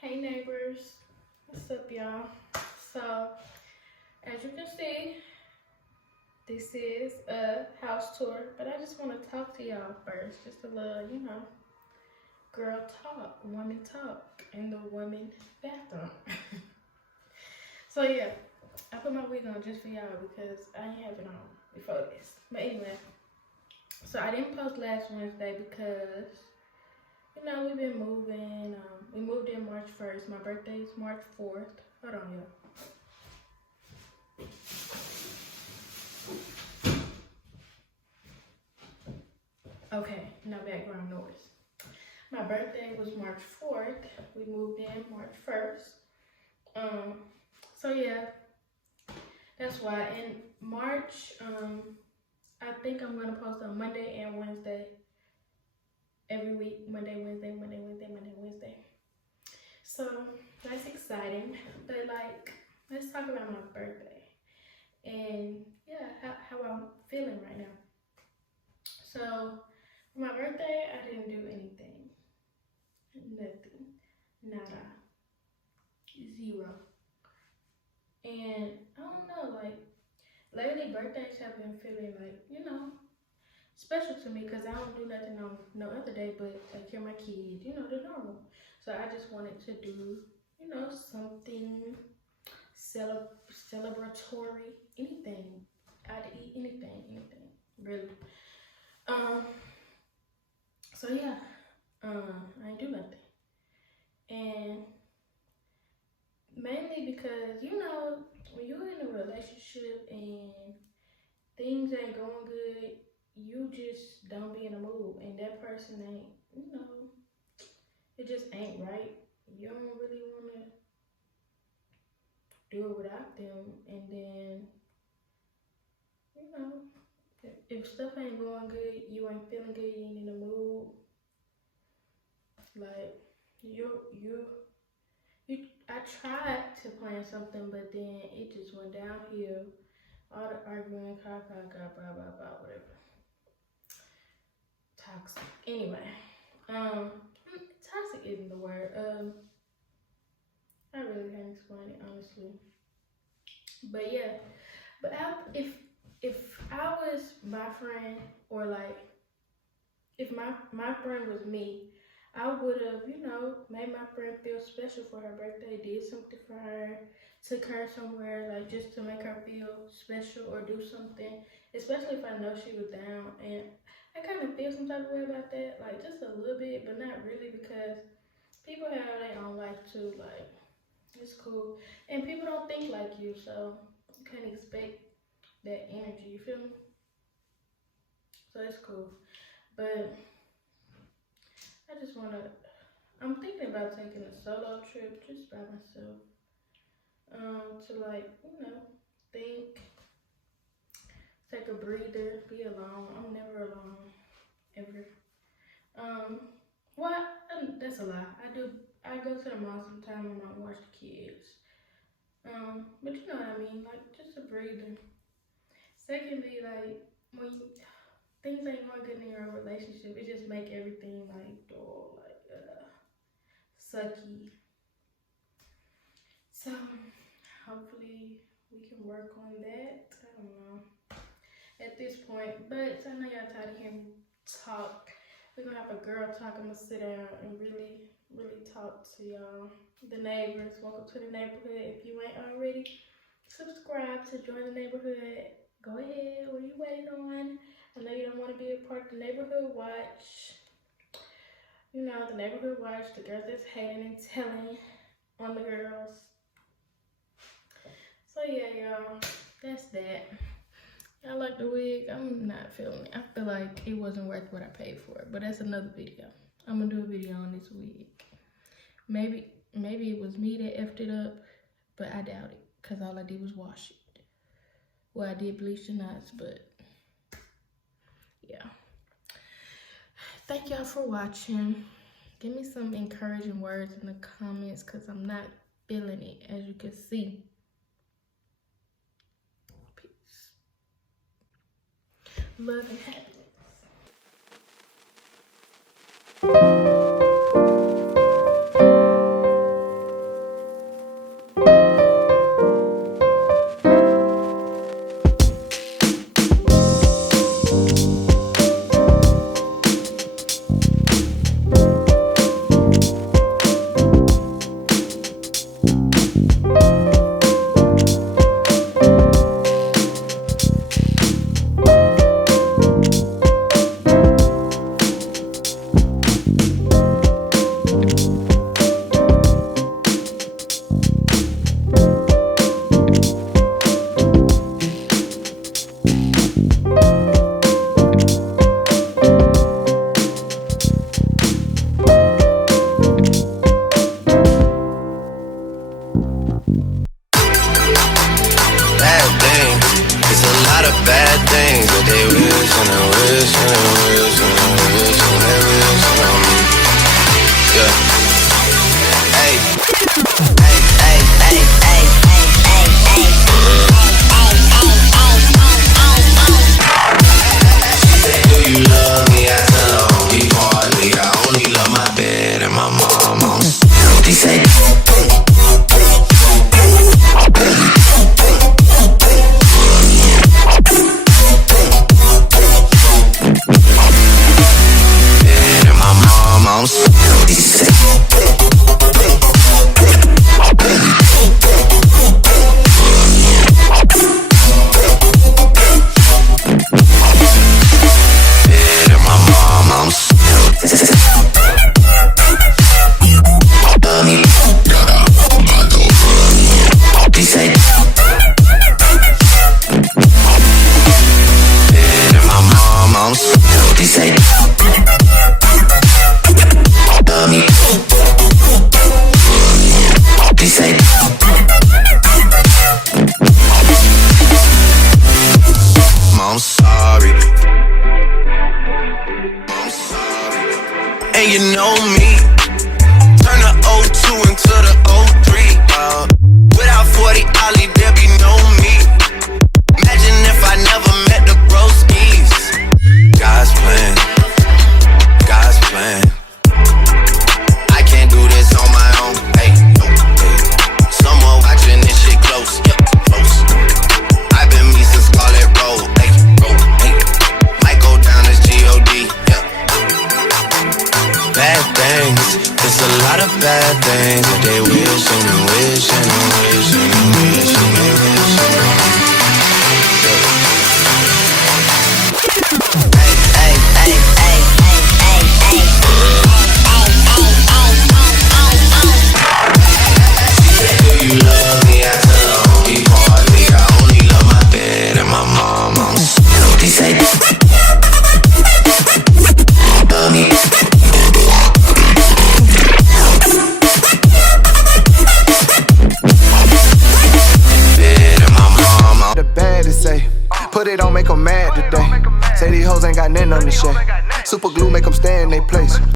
Hey neighbors, what's up y'all? So, as you can see, this is a house tour, but I just want to talk to y'all first. Just a little, girl talk, woman talk in the women's bathroom. So yeah, I put my wig on just for y'all because I ain't have it on before this. But anyway, so I didn't post last Wednesday because we've been moving. We moved in March 1st. My birthday is March 4th. Hold on, y'all. Okay, no background noise. My birthday was March 4th. We moved in March 1st. So yeah, that's why. In March, I think I'm gonna post on Monday and Wednesday. Every week, Monday, Wednesday, Monday, Wednesday, Monday, Wednesday. So that's exciting. But let's talk about my birthday and how I'm feeling right now. So for my birthday, I didn't do anything, nothing, nada, zero. And I don't know, lately birthdays have been feeling special to me because I don't do nothing on no other day but take care of my kids, the normal. So I just wanted to do, something celebratory, anything. I'd eat anything, really. So yeah, I ain't do nothing. And mainly because, when you're in a relationship and things ain't going good, you just don't be in a mood, and that person ain't, it just ain't right. You don't really want to do it without them, and then, if stuff ain't going good, you ain't feeling good, you ain't in the mood, I tried to plan something, but then it just went downhill. All the arguing, blah, blah, blah, whatever. Toxic. Anyway, toxic isn't the word. I really can't explain it, honestly. But yeah, if I was my friend, or if my friend was me, I would have, made my friend feel special for her birthday, did something for her, took her somewhere, just to make her feel special or do something, especially if I know she was down. And I kind of feel some type of way about that, just a little bit, but not really, because people have their own life too, it's cool. And people don't think like you, so you can't expect that energy, you feel me? So it's cool. But I'm thinking about taking a solo trip just by myself. To think, take a breather, be alone. I'm never alone, ever. Well, that's a lie. I go to the mall sometime and I watch the kids. But you know what I mean, just a breather. Secondly, when things ain't going good in your relationship, it just make everything dull, sucky. So hopefully we can work on that. I don't know at this point, but I know y'all tired of hearing me talk. We're gonna have a girl talk. I'm gonna sit down and really, really talk to y'all, the neighbors. Welcome to the neighborhood. If you ain't already subscribed to join the neighborhood, go ahead. What are you waiting on? I know you don't want to be a part of the neighborhood watch. The neighborhood watch, the girls that's hating and telling on the girls. So yeah, y'all, that's that. I like the wig. I'm not feeling it. I feel like it wasn't worth what I paid for it, but that's another video. I'm gonna do a video on this wig. Maybe it was me that effed it up, but I doubt it, because all I did was wash it. Well, I did bleach the knots, but yeah. Thank y'all for watching. Give me some encouraging words in the comments, because I'm not feeling it, as you can see. Peace. Love and happiness. And you know me, turn the O2 into the O3. Without 40 Ollie, there be no me. Imagine if I never met the broskies. God's plan, God's plan. I can't do this on my own. Hey, hey. Someone watching this shit close, yeah, close. I've been me since Scarlet Road, hey, road, hey. Might go down as G.O.D. Bad things, it's a lot of bad things that they wishing and wishing and wishing and wishing and wishing on. Hey, hey, hey, hey, hey, hey, hey. Do you love me? I tell her only hardly. I only love my bed and my mom. They say love me. Put it on, make them mad today. Say these hoes ain't got nothing on the shade. Super glue make them stay in their place.